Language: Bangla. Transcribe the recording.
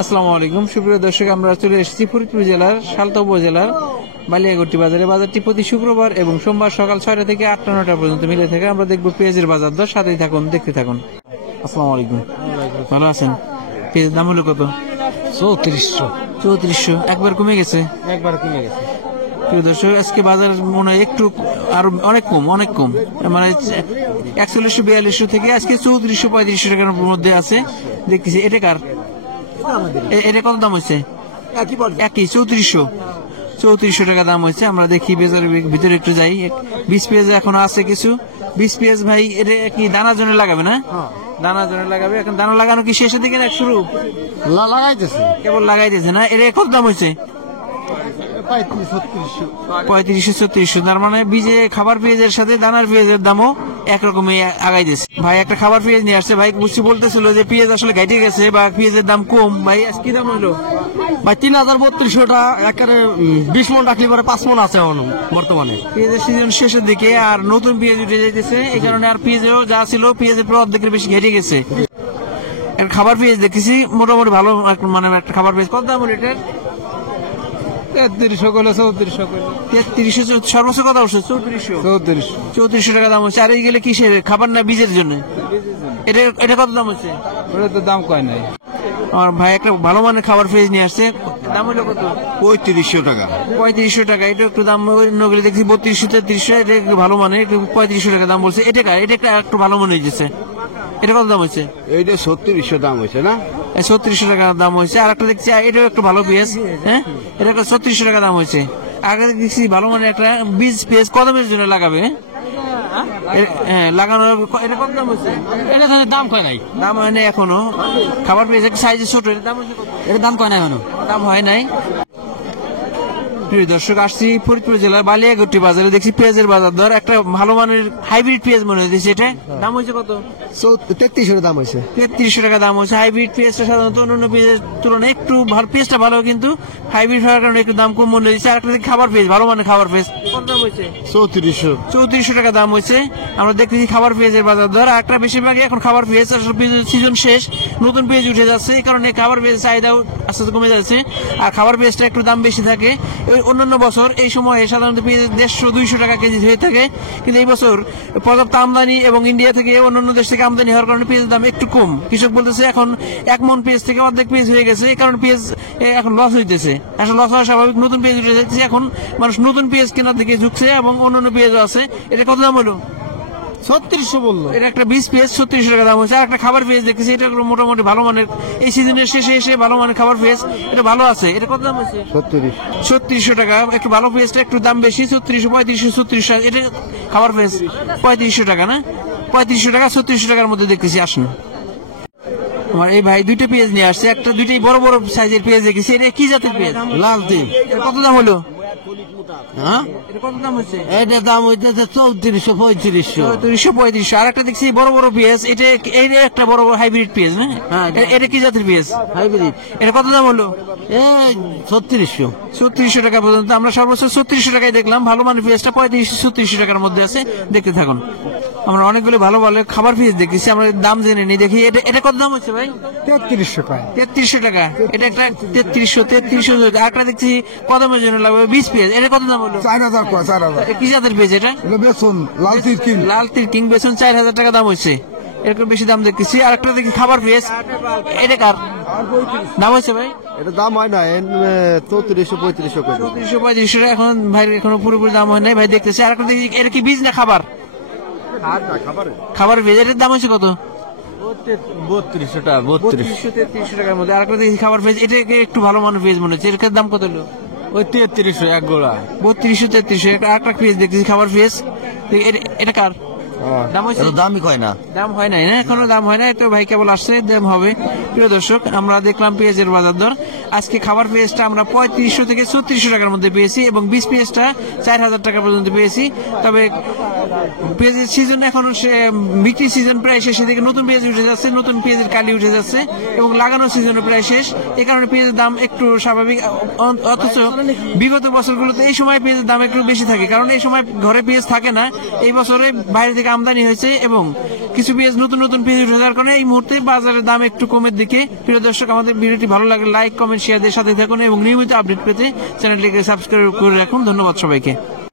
আসসালামু আলাইকুম সুপ্রিয় দর্শক, আমরা চলে এসেছি ফরিদপুর জেলার সালতা উপজেলার বালিয়াগট্টি বাজারে। বাজারটি প্রতি শুক্রবার এবং সোমবার সকাল 6টা থেকে 8টা 9টা পর্যন্ত মিলে থাকে। আমরা দেখবো পেঁয়াজের বাজার দর, সাথেই থাকুন, দেখতে থাকুন। আসসালামু আলাইকুম, ভালো আছেন? পেঁয়াজের দাম হলো কত? 3400। একবার কমে গেছে? একবার কমে গেছে। প্রিয় দর্শক, আজকে বাজার মনে হয় একটু আর অনেক কম, মানে 4142 থেকে আজকে 3435 টাকার মধ্যে আছে দেখতেছি। এটা কার? এটা কত দাম হয়েছে? একই 3400 টাকা দাম হয়েছে। আমরা দেখি বাজারের ভিতরে একটু যাই। 20 পেঁয়াজ এখনো আছে কিছু। 20 পেঁয়াজ ভাই এটা কি দানার জন্য লাগাবে না? দানার জন্য লাগাবে। এখন দানা লাগানো কি শেষের দিকে না শুরু? লাগাইতেছে, কেবল লাগাইতেছে না। এটা কত দাম হয়েছে? 3500-3600। তার মানে বীজে খাবার পেঁয়াজের সাথে দানার পেঁয়াজের দামও একরকমই আগাইতেছে। ভাই একটা খাবার পেঁয়াজ নিয়ে আসছে। ভাই বুঝছি বলতেছিল যে পেঁয়াজ আসলে ঘাইটে গেছে বা পেঁয়াজের দাম কম। ভাই আজকে কি দাম হলো? ভাই 3300টা একেবারে 20 মন রাখলে পরে 5 মন আছে এখন বর্তমানে। পেঁয়াজের সিজন শেষের দিকে আর নতুন পেঁয়াজ উঠে যাইতেছে, এই কারণে আর পেঁয়াজও যা ছিল পেঁয়াজের প্রায় অর্ধেকের বেশি ঘেটে গেছে। খাবার পেঁয়াজ দেখতেছি মোটামুটি ভালো, মানে একটা খাবার পেঁয়াজ। কত দাম হলো এটার? 3300 করলে 3400 করলে 3300। সর্বোচ্চ কত হচ্ছে? 3400 টাকা দাম হচ্ছে। আর এই গেলে কিসের খাবার না বীজের জন্য? এটা কত দাম হচ্ছে? ওটা তো দাম কয় নাই। আমার ভাই একটা ভালো মানের খাবার পেঁয়াজ নিয়ে আসছে। দাম হলো কত? 3500 টাকা। 3500 টাকা। এটা একটু দাম নগরে দেখছি 3200-3300। এটা একটু ভালো মানের, 3500 টাকা দাম বলছে। এটা একটু ভালো মনে হয়েছে। এটা কত দাম হচ্ছে? এইটা 3600 দাম হয়েছে না? 3600 টাকা দাম হয়েছে। আর একটা দেখছি এটাও একটু ভালো পেঁয়াজ। হ্যাঁ, এটা 3600 টাকা দাম হয়েছে। আগে দেখছি ভালো মানে একটা বীজ পেঁয়াজ কদমের জন্য লাগাবে। হ্যাঁ, লাগানো। এটা কত দাম হচ্ছে? এটা দাম কয় নাই। দাম হয় নাই এখনো। খাবার পেঁয়াজ একটা সাইজে ছোট, এর দাম হচ্ছে কত? এটা দাম কয় নাই এখনো। দাম হয় নাই। প্রিয় দর্শক, আসছি ফরিদপুর জেলার বালিয়াগট্টি বাজারে। দেখছি পেঁয়াজের বাজার দর। একটা ভালো মানের হাইব্রিড পেঁয়াজ মনে হয়েছে। এটা দাম হয়েছে কত? 3300 দাম হয়েছে। 3300 টাকা দাম হচ্ছে। হাইব্রিড পেঁয়াজটা সাধারণত অন্যান্য পেঁয়াজের তুলনায় একটু ভালো, পেঁয়াজটা ভালো কিন্তু হাইব্রিড হওয়ার কারণে একটু দাম কম মনে হয়েছে। আর একটা খাবার পেঁয়াজ, ভালো মানের খাবার পেঁয়াজ। কত দাম হয়েছে? 3400 টাকা দাম হয়েছে। আমরা দেখতেছি খাবার পেঁয়াজের বাজার দর। আর একটা বেশিরভাগই এখন খাবার পেঁয়াজ, আসলে পেঁয়াজের সিজন শেষ, নতুন পেঁয়াজ উঠে যাচ্ছে, এই কারণে খাবার পেঁয়াজের চাহিদাও আস্তে আস্তে কমে যাচ্ছে। আর খাবার পেঁয়াজটা একটু দাম বেশি থাকে। অন্যান্য বছর এই সময় সাধারণত পেঁয়াজ 150-200 টাকা কেজি হয়ে থাকে, কিন্তু এই বছর পর্যাপ্ত আমদানি এবং ইন্ডিয়া থেকে অন্যান্য দেশ থেকে আমদানি হওয়ার কারণে পেঁয়াজের দাম একটু কম। কৃষক বলতেছে এখন 1 মন পেঁয়াজ থেকে অর্ধেক পেঁয়াজ হয়ে গেছে, এই কারণে পেঁয়াজ এখন লস হইতেছে। আসলে লস হওয়া স্বাভাবিক। নতুন পেঁয়াজ উঠে যাচ্ছে, এখন মানুষ নতুন পেঁয়াজ কেনার দিকে ঝুঁকছে এবং অন্যান্য পেঁয়াজও আছে। এটা কত দাম হলো? 3600 বললো। এটা একটা 20 পেঁয়াজ 3600 টাকা দাম হচ্ছে। আর একটা খাবার পেঁয়াজ দেখতেছি, এটা মোটামুটি ভালো মানের, এই সিজনের শেষে এসে ভালো মানের খাবার পেঁয়াজ, এটা ভালো আছে। এটা কত দাম হচ্ছে? 3600 টাকা। একটু ভালো পেঁয়াজটা একটু দাম বেশি, 3500 এটা খাবার পেঁয়াজ 3500 টাকা না? 3500 টাকা 3600 টাকার মধ্যে দেখতেছি। আসুন, আমার এই ভাই দুইটা পেঁয়াজ নিয়ে আসছে। একটা দুইটাই বড় বড় সাইজের পেঁয়াজ দেখেছি। এটা কি জাতের পেঁয়াজ? লালতি। এটা কত দাম হলো? হ্যাঁ, এটা কত দাম হচ্ছে? এটার দাম হইতেছে 3400-3500। আর একটা দেখছি বড় বড় পেঁয়াজ। এটা একটা বড় বড় হাইব্রিড পেঁয়াজ না? এটা কি জাতের পেঁয়াজ? হাইব্রিড। এটা কত দাম হলো? 3600 টাকা পর্যন্ত। আমরা সর্বোচ্চ 3600 টাকায় দেখলাম। ভালো মানের পেঁয়াজটা 3500-3600 টাকার মধ্যে আছে। দেখতে থাকুন। আমরা অনেকগুলো ভালো ভালো খাবার পেঁয়াজ দেখেছি, আমরা দাম জেনে নিই। দেখি এটা কত দাম হচ্ছে ভাই? 3300 টাকা। 3300 টাকা। এটা একটা 3300। একটা দেখছি কদমের জন্য লাগবে 20 পেঁয়াজ। এটা কত দাম হলো? 4000 টাকা। 4000। কি জাতের পেঁয়াজ এটা? বেসন লালতির কিং। লালতির কিং বেসন 4000 টাকা দাম হচ্ছে। এরকম বেশি দাম দেখতেছি। আর একটা দেখি খাবার পেঁয়াজ। এটা কার দাম হচ্ছে ভাই? এটা দাম হয় না 3400-3500 করে। 3400-3500 এখন ভাই এখনো পুরোপুরি দাম হয় নাই ভাই, দেখতেছি। আর একটা দেখি, এটা কি বীজ না খাবার? খাবার পেঁয়াজ। এটার দাম হচ্ছে কত? 3200 টাকা। 3200-3300 টাকার মধ্যে। আর একটা দেখি খাবার পেঁয়াজ। এটা একটু ভালো মানের পেঁয়াজ মনে হচ্ছে। এটার দাম কত হলো? ওই 3300 এক গোড়া। 3200-3300। একটা পেঁয়াজ দেখতেছি খাবার পেঁয়াজ। এটা কার দাম হয়েছে? দামই কয় না। দাম হয় নাই না? এখনো দাম হয় না। তো ভাই কেবল আসছে, দাম হবে। প্রিয় দর্শক, আমরা দেখলাম পেঁয়াজের বাজার দর। আজকে খাবার পেঁয়াজটা আমরা 3500 থেকে 3600 টাকার মধ্যে পেয়েছি এবং বীজ পেঁয়াজটা 4000 টাকা পর্যন্ত পেয়েছি। তবে পেঁয়াজের সিজন এখন বিক্রি সিজন প্রায় শেষের দিকে, নতুন পেঁয়াজ উঠে যাচ্ছে, নতুন পেঁয়াজের কালি উঠে যাচ্ছে এবং লাগানোর সিজনও প্রায় শেষ। এই কারণে পেঁয়াজের দাম একটু স্বাভাবিক। অথচ বিগত বছরগুলোতে এই সময় পেঁয়াজের দাম একটু বেশি থাকে, কারণ এই সময় ঘরে পেঁয়াজ থাকে না। এই বছরে বাইরে থেকে আমদানি হয়েছে এবং কিছু পেঁয়াজ নতুন নতুন পেঁয়াজ উঠে যাওয়ার কারণে এই মুহূর্তে বাজারের দাম একটু কমের দিকে। প্রিয় দর্শক, আমাদের ভিডিওটি ভালো লাগলে লাইক, কমেন্ট, শেয়ার দিয়ে সাথে থাকুন এবং নিয়মিত আপডেট পেতে চ্যানেলটিকে সাবস্ক্রাইব করে রাখুন। ধন্যবাদ সবাইকে।